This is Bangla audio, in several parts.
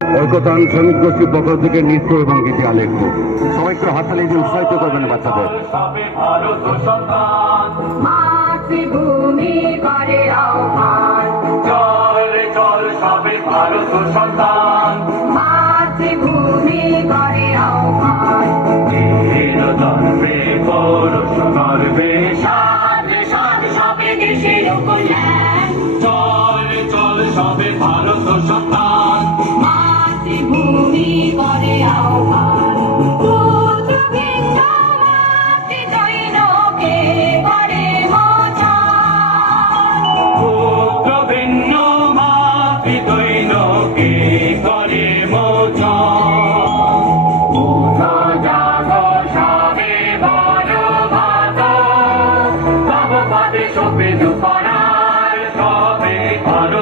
ঐকতান শ্রমিক গোষ্ঠীর পক্ষ থেকে নৃত্য এবং গীতি আলেখ্য। সবাই একটু হাততালি দিয়ে উৎসাহিত করবেন বাচ্চাদের। চল চল সবে ভারত সন্তান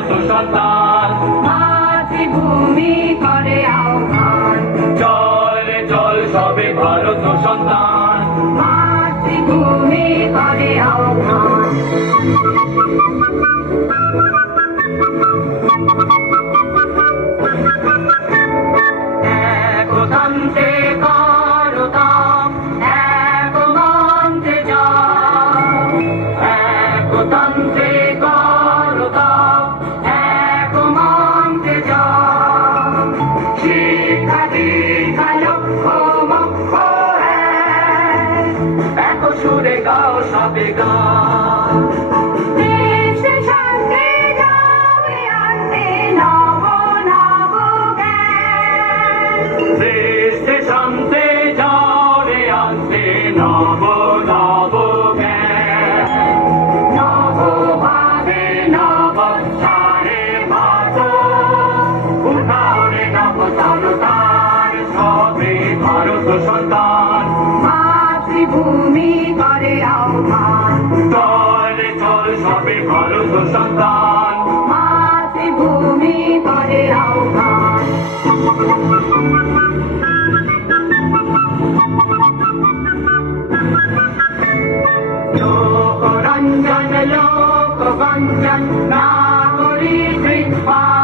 ভারত সন্তান মাতৃভূমি করে আহ্বান। রে চল সবে ভারত সন্তান মাতৃভূমি করে আহ্বান। এক সুরে গাও সবে গাও শান্তি শান্তে যারে আনতে নব নব নব ভাবে নব সারে ভাত উঠাওরে নব তরতার সবে ভারত সন্তান। মাতৃভূমি করে আহ্বান। চল চল সবে ভারত সন্তান। মাতৃভূমি করে আহ্বান। লোকরঞ্জন লোকগঞ্জন নাগরী কৃপা।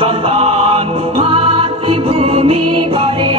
সন্তান মাতৃভূমি করে।